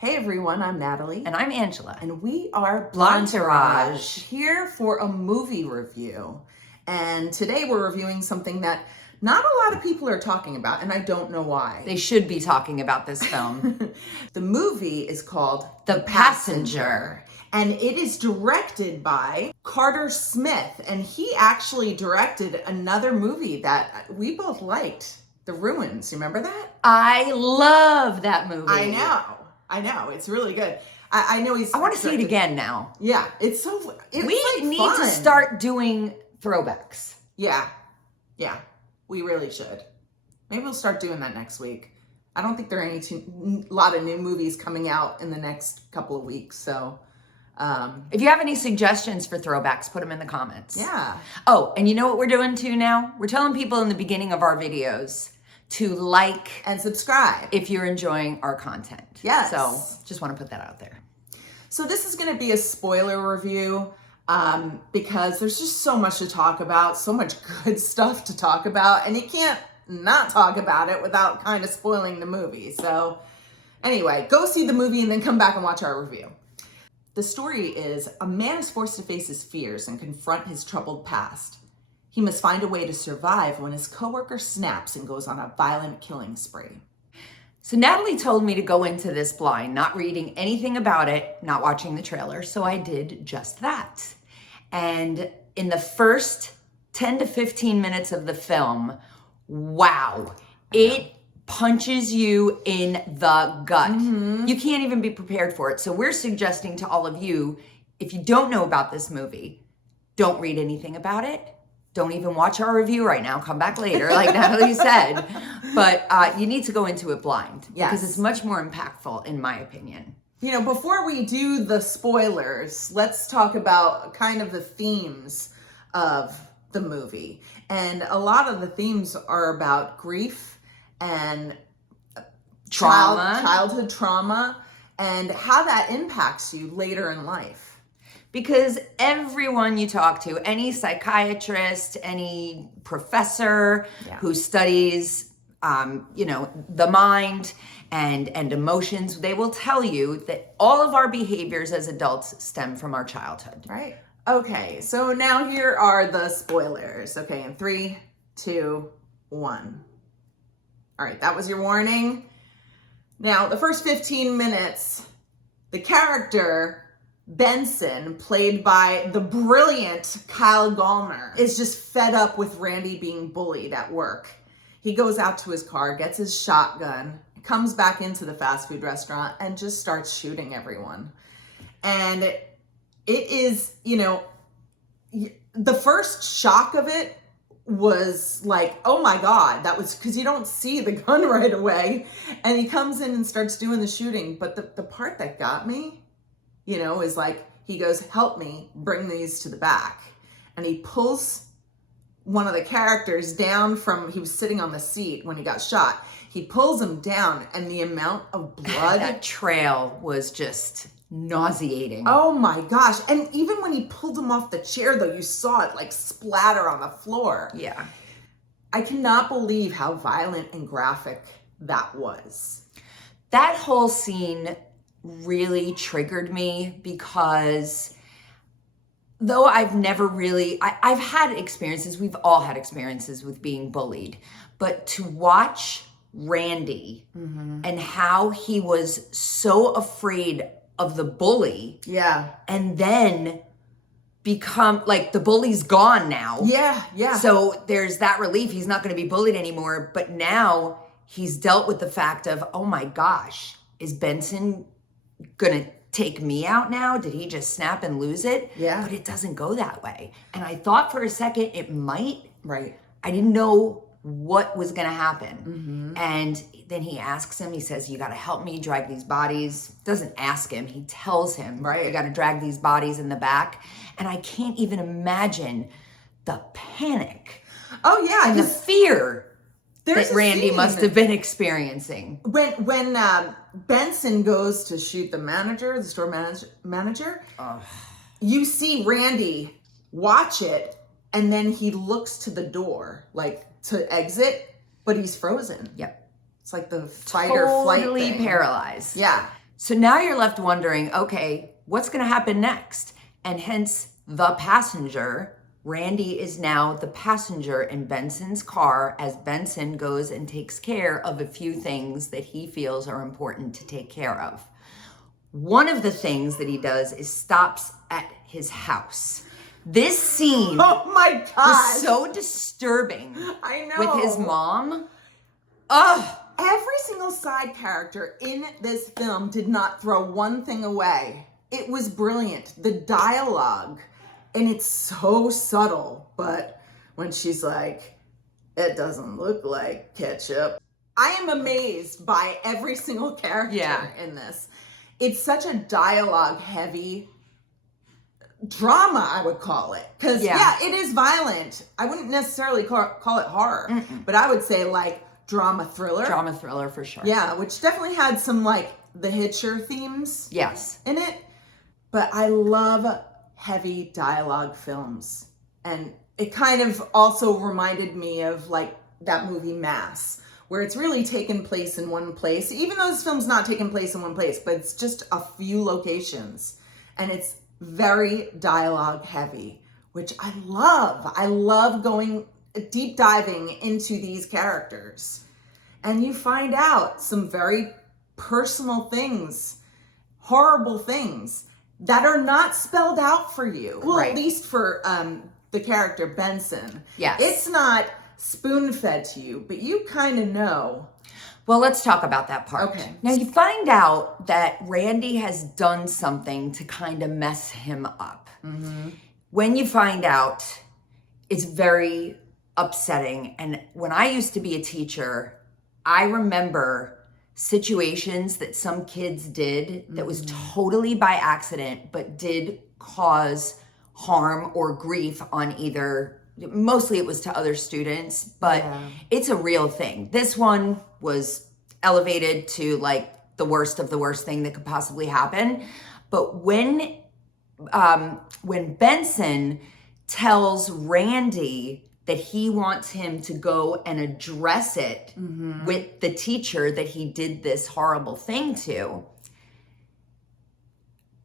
Hey everyone, I'm Natalie. And I'm Angela. And we are Blondetourage, here for a movie review. And today we're reviewing something that not a lot of people are talking about, and I don't know why. They should be talking about this film. The movie is called The Passenger. And it is directed by Carter Smith. And he actually directed another movie that we both liked, The Ruins. You remember that? I love that movie. I know. It's really good. I know he's... I want to see it again now. Yeah, it's so... We need to start doing throwbacks. Yeah, we really should. Maybe we'll start doing that next week. I don't think there are a lot of new movies coming out in the next couple of weeks, so... If you have any suggestions for throwbacks, put them in the comments. Yeah. Oh, and you know what we're doing too now? We're telling people in the beginning of our videos to like and subscribe if you're enjoying our content. Yes. So just want to put that out there. So this is going to be a spoiler review because there's just so much to talk about, so much good stuff to talk about, and you can't not talk about it without kind of spoiling the movie. So anyway, go see the movie and then come back and watch our review. The story is a man is forced to face his fears and confront his troubled past. He must find a way to survive when his coworker snaps and goes on a violent killing spree. So Natalie told me to go into this blind, not reading anything about it, not watching the trailer, so I did just that. And in the first 10 to 15 minutes of the film, wow, it punches you in the gut. Mm-hmm. You can't even be prepared for it. So we're suggesting to all of you, if you don't know about this movie, don't read anything about it. Don't even watch our review right now. Come back later, like Natalie said. But you need to go into it blind. Yes. Because it's much more impactful, in my opinion. You know, before we do the spoilers, let's talk about kind of the themes of the movie. And a lot of the themes are about grief and childhood trauma, and how that impacts you later in life. Because everyone you talk to, any psychiatrist, any professor who studies, the mind and emotions, they will tell you that all of our behaviors as adults stem from our childhood. Right. Okay, so now here are the spoilers. Okay, in 3, 2, 1. All right, that was your warning. Now, the first 15 minutes, the character Benson, played by the brilliant 𝐥𝐤𝐬𝐿, is just fed up with Randy being bullied at work. He goes out to his car, gets his shotgun, comes back into the fast food restaurant, and just starts shooting everyone. And it is, the first shock of it was like, oh my God, that was because you don't see the gun right away. And he comes in and starts doing the shooting. But the part that got me, is like, he goes, help me bring these to the back. And he pulls one of the characters down from, he was sitting on the seat when he got shot. He pulls him down, and the amount of blood. That trail was just nauseating. Oh my gosh. And even when he pulled him off the chair, though, you saw it like splatter on the floor. Yeah. I cannot believe how violent and graphic that was. That whole scene really triggered me because though I've never really, I've had experiences, we've all had experiences with being bullied, but to watch Randy and how he was so afraid of the bully. Yeah. And then become like the bully's gone now. Yeah. So there's that relief. He's not going to be bullied anymore. But now he's dealt with the fact of, oh my gosh, is Benson going to take me out now? Did he just snap and lose it? Yeah. But it doesn't go that way. And I thought for a second it might. Right. I didn't know what was going to happen. And then he asks him, he says, you got to help me drag these bodies. Doesn't ask him. He tells him, right, you got to drag these bodies in the back. And I can't even imagine the panic. Oh yeah. And the fear that Randy scene must have been experiencing. When Benson goes to shoot the store manager, you see Randy watch it, and then he looks to the door, like to exit, but he's frozen. Yep. It's like the fight or flight thing. Totally paralyzed. Yeah. So now you're left wondering, okay, what's going to happen next? And hence the passenger. Randy is now the passenger in Benson's car as Benson goes and takes care of a few things that he feels are important to take care of. One of the things that he does is stops at his house. This scene Oh my God. was so disturbing. I know. With his mom. Ugh. Every single side character in this film did not throw one thing away. It was brilliant. The dialogue, and it's so subtle, but when she's like, it doesn't look like ketchup. I am amazed by every single character in this. It's such a dialogue heavy drama, I would call it. Because, it is violent. I wouldn't necessarily call it horror, but I would say like drama thriller. Drama thriller for sure. Yeah, which definitely had some like the Hitcher themes in it. But I love heavy dialogue films. And it kind of also reminded me of like that movie Mass, where it's really taken place in one place, even though this film's not taking place in one place, but it's just a few locations. And it's very dialogue heavy, which I love. I love going deep diving into these characters. And you find out some very personal things, horrible things that are not spelled out for you. Well, at least for the character Benson. Yes. It's not spoon-fed to you, but you kind of know. Well, let's talk about that part. Okay. Now, you find out that Randy has done something to kind of mess him up. Mm-hmm. When you find out, it's very upsetting. And when I used to be a teacher, I remember situations that some kids did that was totally by accident, but did cause harm or grief on either, mostly it was to other students, but it's a real thing. This one was elevated to like the worst of the worst thing that could possibly happen. But when Benson tells Randy that he wants him to go and address it with the teacher that he did this horrible thing to,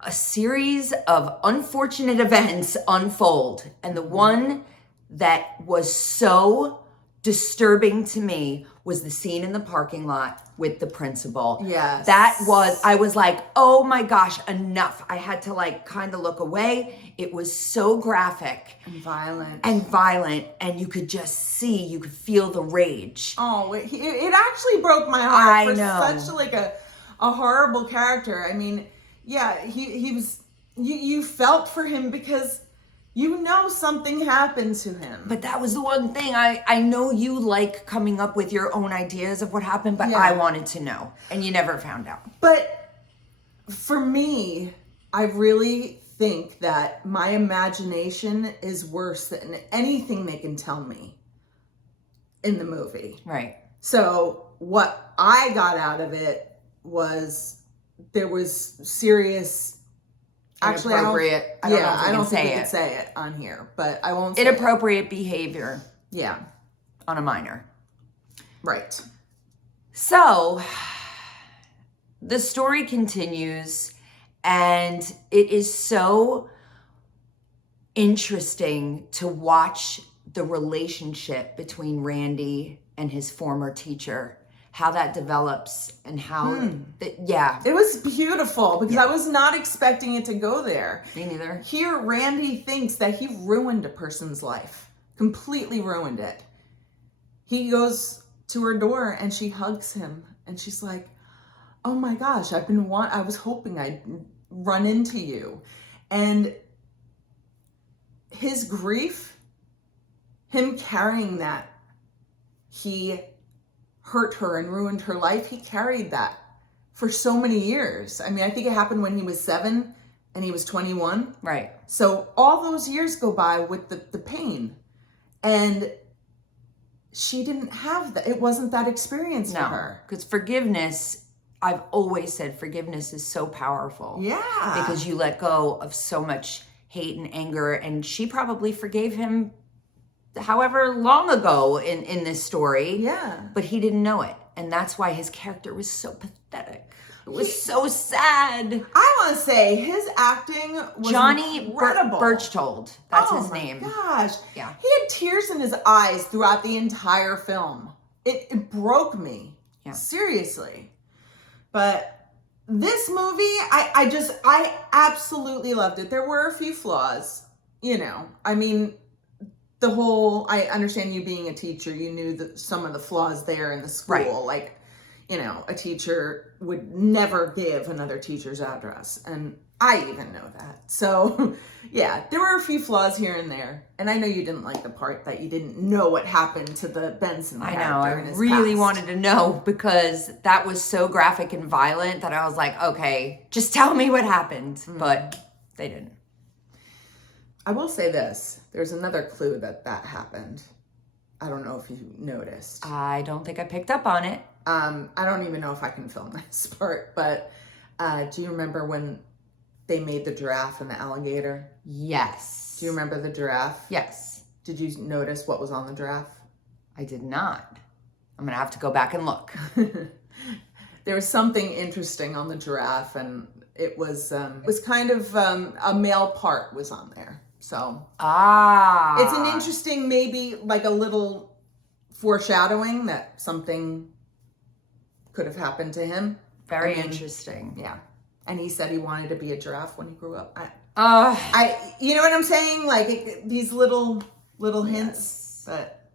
a series of unfortunate events unfold. And the one that was so disturbing to me was the scene in the parking lot with the principal. Yes. I was like, oh my gosh, enough. I had to like kind of look away. It was so graphic. And violent. And you could just see, you could feel the rage. Oh, it actually broke my heart. I know. Such like a horrible character. I mean, he was, you felt for him because you know something happened to him. But that was the one thing. I know you like coming up with your own ideas of what happened, but I wanted to know. And you never found out. But for me, I really think that my imagination is worse than anything they can tell me in the movie. Right. So what I got out of it was there was serious... Actually, inappropriate. I don't think we could say it on here, but I won't say inappropriate behavior. Yeah. On a minor. Right. So, the story continues, and it is so interesting to watch the relationship between Randy and his former teacher, how that develops and how, It was beautiful because I was not expecting it to go there. Me neither. Here, Randy thinks that he ruined a person's life, completely ruined it. He goes to her door and she hugs him and she's like, oh my gosh, I was hoping I'd run into you. And his grief, him carrying that, he hurt her and ruined her life. He carried that for so many years. I mean, I think it happened when he was 7 and he was 21. Right. So all those years go by with the pain. And she didn't have that. It wasn't that experience for her. Because forgiveness, I've always said forgiveness is so powerful. Yeah. Because you let go of so much hate and anger. And she probably forgave him however long ago in this story. Yeah. But he didn't know it. And that's why his character was so pathetic. It was so sad. I want to say his acting was Johnny incredible. Birchtold. That's his Oh my name. gosh. Yeah. He had tears in his eyes throughout the entire film. It broke me. Yeah. Seriously. But this movie, I absolutely loved it. There were a few flaws, you know. I mean, I understand you being a teacher, you knew some of the flaws there in the school. Right. Like, you know, a teacher would never give another teacher's address. And I even know that. So, yeah, there were a few flaws here and there. And I know you didn't like the part that you didn't know what happened to the Benson character. I know. I in his really past. wanted to know because that was so graphic and violent that I was like, okay, just tell me what happened. But they didn't. I will say this. There's another clue that happened. I don't know if you noticed. I don't think I picked up on it. I don't even know if I can film this part, but do you remember when they made the giraffe and the alligator? Yes. Do you remember the giraffe? Yes. Did you notice what was on the giraffe? I did not. I'm going to have to go back and look. There was something interesting on the giraffe, and it was kind of a male part was on there. So it's an interesting, maybe like a little foreshadowing that something could have happened to him. Very interesting. Yeah. And he said he wanted to be a giraffe when he grew up. You know what I'm saying? Like these little hints. Yes. But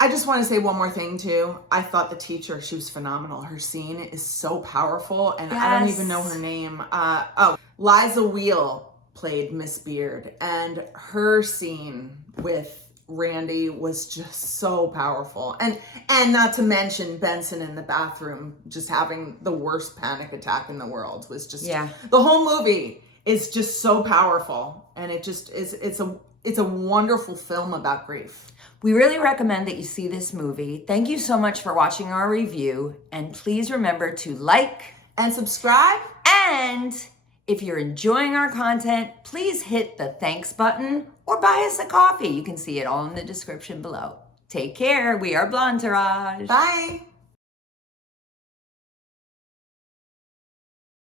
I just want to say one more thing too. I thought the teacher, she was phenomenal. Her scene is so powerful, and I don't even know her name. 𝐦𝐨𝐬𝐿 played Miss Beard, and her scene with Randy was just so powerful. And not to mention Benson in the bathroom just having the worst panic attack in the world was just, the whole movie is just so powerful. And it just is, it's a wonderful film about grief. We really recommend that you see this movie. Thank you so much for watching our review. And please remember to like and subscribe. And if you're enjoying our content, please hit the thanks button or buy us a coffee. You can see it all in the description below. Take care. We are Blondetourage. Bye.